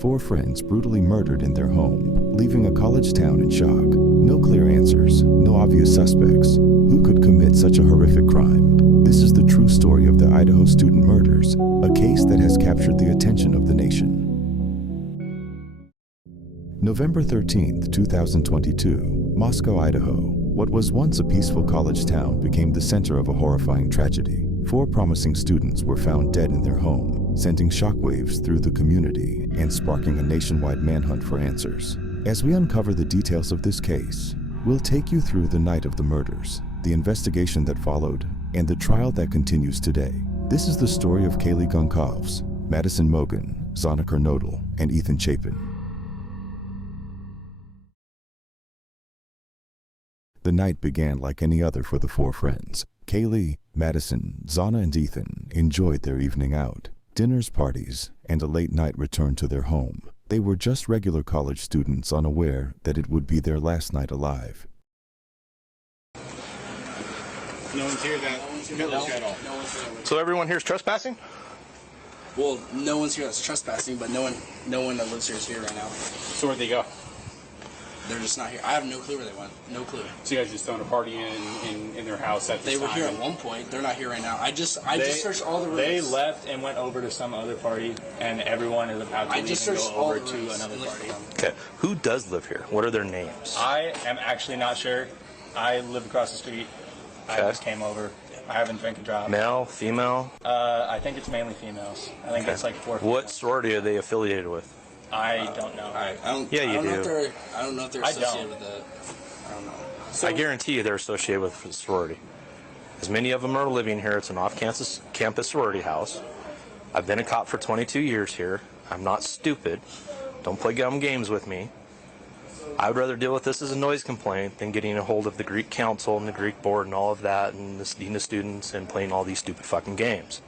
4 friends brutally murdered in their home, leaving a college town in shock. No clear answers, no obvious suspects. Who could commit such a horrific crime? This is the true story of the Idaho student murders, a case that has captured the attention of the nation. November 13th, 2022, Moscow, Idaho. What was once a peaceful college town became the center of a horrifying tragedy. 4 promising students were found dead in their home, sending shockwaves through the community and sparking a nationwide manhunt for answers. As we uncover the details of this case, we'll take you through the night of the murders, the investigation that followed, and the trial that continues today. This is the story of Kaylee Goncalves, Madison Mogen, Xana Kernodle, and Ethan Chapin. The night began like any other for the 4 friends. Kaylee, Madison, Xana, and Ethan enjoyed their evening out. Dinners, parties, and a late night return to their home. They were just regular college students unaware that it would be their last night alive. No one's here at all. So everyone here is trespassing? Well, no one's here that's trespassing, but no one that lives here is here right now. So where'd they go? They're just not here. I have no clue where they went. No clue. So you guys just throwing a party in their house at this They were time? here at one point. They're not here right now. I just searched all the rooms. They left and went over to some other party, and everyone is about to leave and go over to another party. Okay. Who does live here? What are their names? I am actually not sure. I live across the street. I just came over. I haven't drank a drop. Male, female? I think it's mainly females. I think it's like 4 females. What sorority are they affiliated with? I don't know. I don't know if they're associated with it. I don't know. So I guarantee you they're associated with a sorority. As many of them are living here, it's an off-campus sorority house. I've been a cop for 22 years here. I'm not stupid. Don't play dumb games with me. I would rather deal with this as a noise complaint than getting a hold of the Greek council and the Greek board and all of that and the dean of students and playing all these stupid fucking games.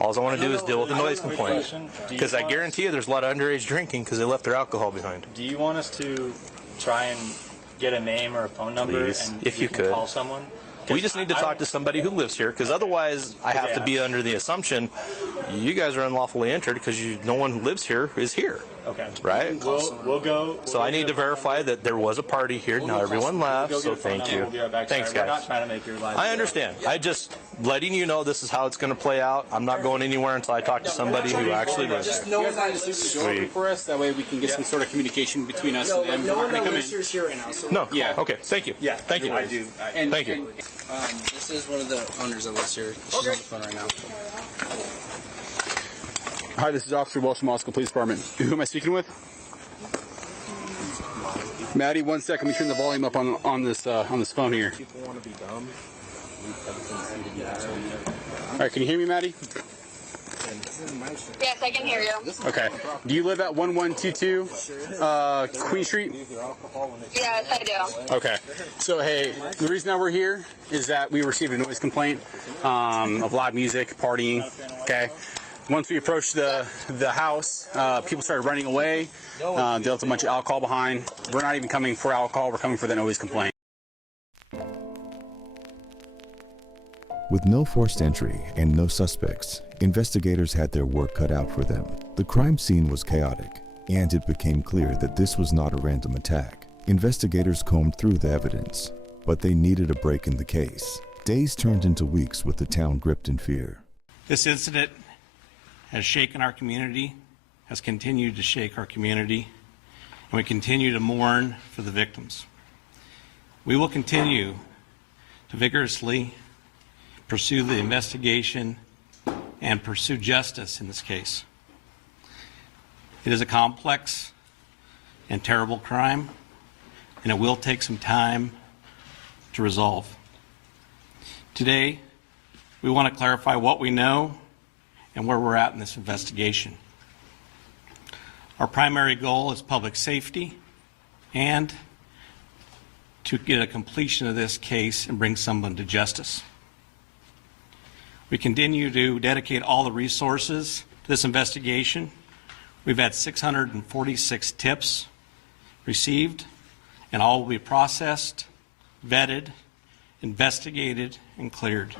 All I want to do is deal with the noise complaint. Because I guarantee you there's a lot of underage drinking because they left their alcohol behind. Do you want us to try and get a name or a phone number? Please, and if you could call someone? We just need to talk to somebody who lives here, because otherwise I have to be under the assumption you guys are unlawfully entered because no one who lives here is here. Okay. Right? We'll go. So I need to verify that there was a party here. Now everyone left, so thank you. We'll be right back. Thanks, Sorry, guys. We're not trying to make your life. I understand. I just letting you know this is how it's going to play out. I'm not going anywhere until I talk to somebody who actually lives You guys want to sleep the for us? That way we can get some sort of communication between us and them. No one They come in. lives here right now. So No. Yeah. Okay. Thank you. Yeah. Thank you. I do. Thank you. this is one of the owners that lives here. She's on the phone right now. Hi, this is Officer Welsh from Moscow Police Department. Who am I speaking with? Maddie, 1 second. Let me turn the volume up on this phone here. People want to be dumb. All right, can you hear me, Maddie? Yes, I can hear you. Okay. Do you live at 1122 Queen Street? Yes, I do. Okay. So, hey, the reason that we're here is that we received a noise complaint of loud music, partying. Okay. Once we approached the house, people started running away. They left a bunch of alcohol behind. We're not even coming for alcohol. We're coming for the noise complaint. With no forced entry and no suspects, investigators had their work cut out for them. The crime scene was chaotic, and it became clear that this was not a random attack. Investigators combed through the evidence, but they needed a break in the case. Days turned into weeks with the town gripped in fear. This incident has shaken our community, has continued to shake our community, and we continue to mourn for the victims. We will continue to vigorously pursue the investigation and pursue justice in this case. It is a complex and terrible crime, and it will take some time to resolve. Today, we want to clarify what we know and where we're at in this investigation. Our primary goal is public safety and to get a completion of this case and bring someone to justice. We continue to dedicate all the resources to this investigation. We've had 646 tips received, and all will be processed, vetted, investigated, and cleared.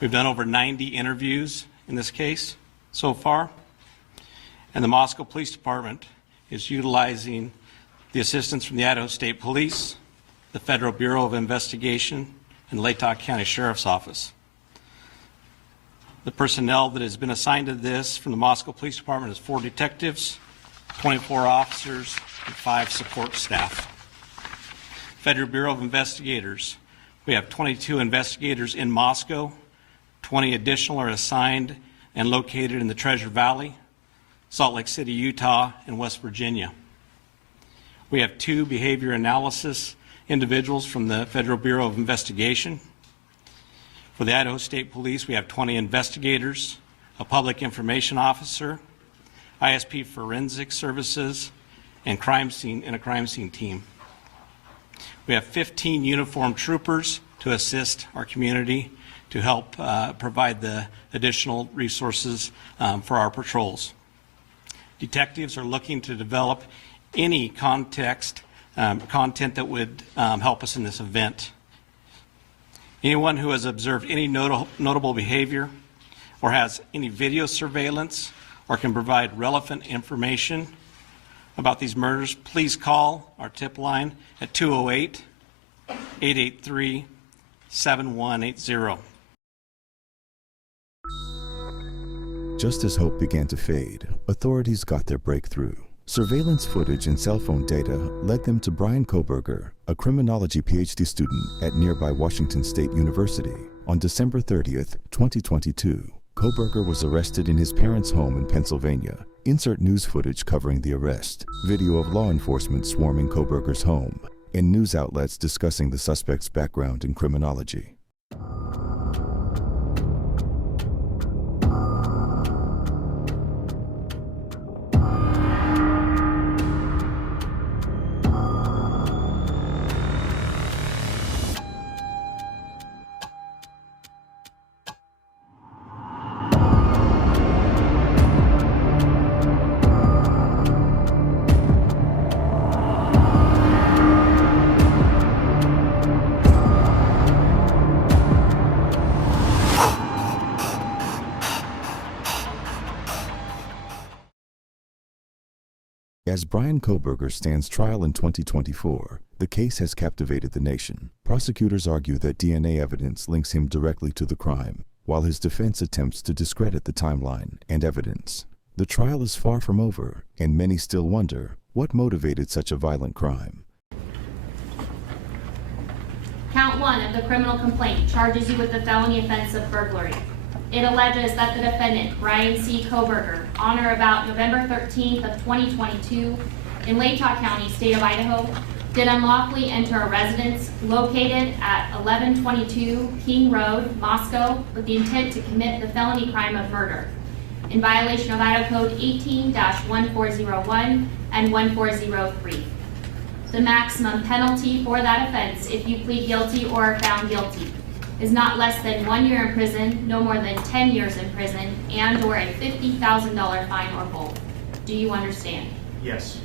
We've done over 90 interviews in this case so far, and the Moscow Police Department is utilizing the assistance from the Idaho State Police, the Federal Bureau of Investigation, and Latah County Sheriff's Office. The personnel that has been assigned to this from the Moscow Police Department is 4 detectives, 24 officers, and 5 support staff. Federal Bureau of Investigators, we have 22 investigators in Moscow, 20 additional are assigned and located in the Treasure Valley, Salt Lake City, Utah, and West Virginia. We have 2 behavior analysis individuals from the Federal Bureau of Investigation. For the Idaho State Police, we have 20 investigators, a public information officer, ISP forensic services, and a crime scene team. We have 15 uniformed troopers to assist our community to help provide the additional resources for our patrols. Detectives are looking to develop any content that would help us in this event. Anyone who has observed any notable behavior or has any video surveillance or can provide relevant information about these murders, please call our tip line at 208-883-7180. Just as hope began to fade, authorities got their breakthrough. Surveillance footage and cell phone data led them to Bryan Kohberger, a criminology PhD student at nearby Washington State University. On December 30th, 2022, Kohberger was arrested in his parents' home in Pennsylvania. Insert news footage covering the arrest, video of law enforcement swarming Kohberger's home, and news outlets discussing the suspect's background in criminology. As Bryan Kohberger stands trial in 2024, the case has captivated the nation. Prosecutors argue that DNA evidence links him directly to the crime, while his defense attempts to discredit the timeline and evidence. The trial is far from over, and many still wonder what motivated such a violent crime. Count 1 of the criminal complaint charges you with the felony offense of burglary. It alleges that the defendant, Bryan C. Kohberger, on or about November 13th of 2022, in Latah County, state of Idaho, did unlawfully enter a residence located at 1122 King Road, Moscow, with the intent to commit the felony crime of murder, in violation of Idaho Code 18-1401 and 1403. The maximum penalty for that offense, if you plead guilty or are found guilty, is not less than 1 year in prison, no more than 10 years in prison, and or a $50,000 fine or both. Do you understand? Yes.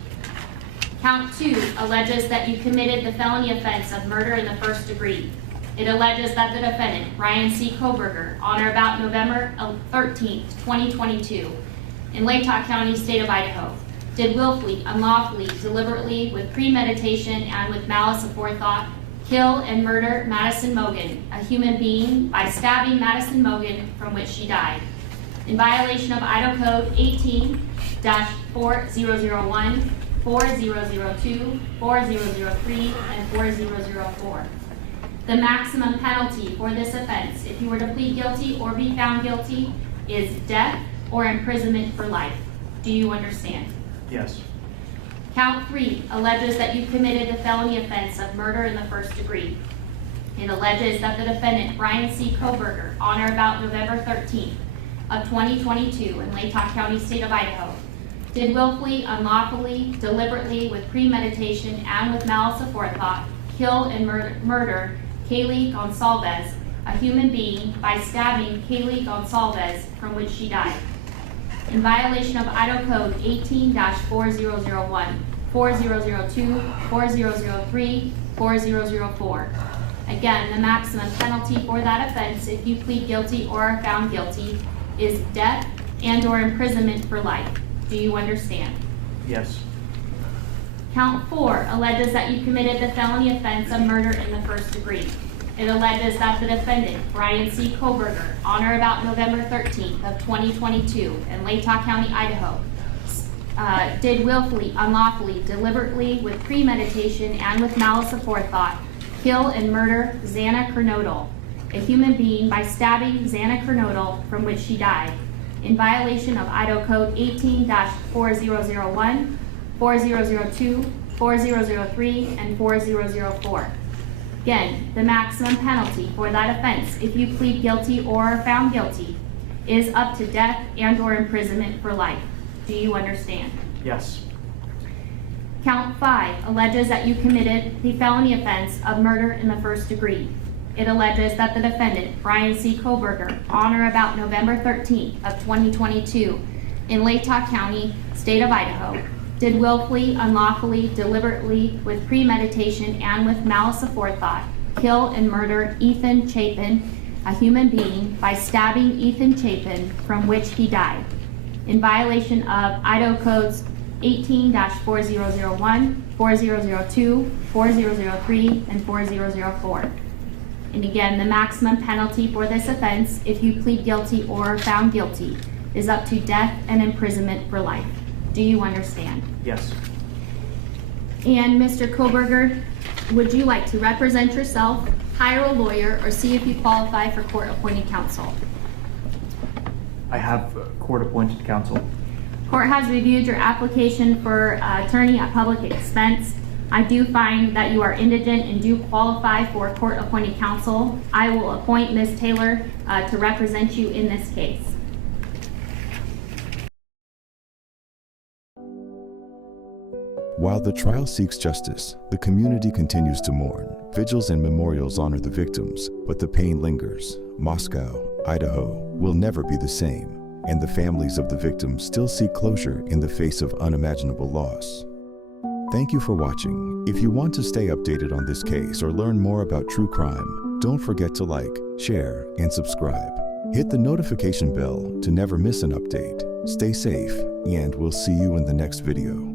Count 2 alleges that you committed the felony offense of murder in the first degree. It alleges that the defendant, Bryan C. Kohberger, on or about November 13th, 2022, in Latah County, state of Idaho, did willfully, unlawfully, deliberately, with premeditation, and with malice aforethought, kill and murder Madison Mogen, a human being, by stabbing Madison Mogen, from which she died, in violation of Idaho Code 18-4001, 4002, 4003, and 4004. The maximum penalty for this offense, if you were to plead guilty or be found guilty, is death or imprisonment for life. Do you understand? Yes. Count 3 alleges that you committed the felony offense of murder in the first degree. It alleges that the defendant, Bryan C. Kohberger, on or about November 13th of 2022 in Latah County, state of Idaho, did willfully, unlawfully, deliberately, with premeditation, and with malice aforethought, kill and murder Kaylee Goncalves, a human being, by stabbing Kaylee Goncalves, from which she died, in violation of Idaho Code 18-4001, 4002, 4003, 4004. Again, the maximum penalty for that offense, if you plead guilty or are found guilty, is death and or imprisonment for life. Do you understand? Yes. Count 4 alleges that you committed the felony offense of murder in the first degree. It alleges that the defendant, Bryan C. Kohberger, on or about November 13th of 2022 in Latah County, Idaho, did willfully, unlawfully, deliberately, with premeditation, and with malice aforethought, kill and murder Xana Kernodle, a human being, by stabbing Xana Kernodle, from which she died, in violation of Idaho Code 18-4001, 4002, 4003, and 4004. Again, the maximum penalty for that offense, if you plead guilty or are found guilty, is up to death and/or imprisonment for life. Do you understand? Yes. Count 5 alleges that you committed the felony offense of murder in the first degree. It alleges that the defendant, Bryan C. Kohberger, on or about November 13th of 2022 in Latah County, state of Idaho, did willfully, unlawfully, deliberately, with premeditation, and with malice aforethought, kill and murder Ethan Chapin, a human being, by stabbing Ethan Chapin, from which he died, in violation of Idaho Codes 18-4001, 4002, 4003, and 4004. And again, the maximum penalty for this offense, if you plead guilty or are found guilty, is up to death and imprisonment for life. Do you understand? Yes. And Mr. Kohberger, would you like to represent yourself, hire a lawyer, or see if you qualify for court-appointed counsel? I have court-appointed counsel. Court has reviewed your application for attorney at public expense. I do find that you are indigent and do qualify for court-appointed counsel. I will appoint Ms. Taylor to represent you in this case. While the trial seeks justice, the community continues to mourn. Vigils and memorials honor the victims, but the pain lingers. Moscow, Idaho, will never be the same, and the families of the victims still seek closure in the face of unimaginable loss. Thank you for watching. If you want to stay updated on this case or learn more about true crime, don't forget to like, share, and subscribe. Hit the notification bell to never miss an update. Stay safe, and we'll see you in the next video.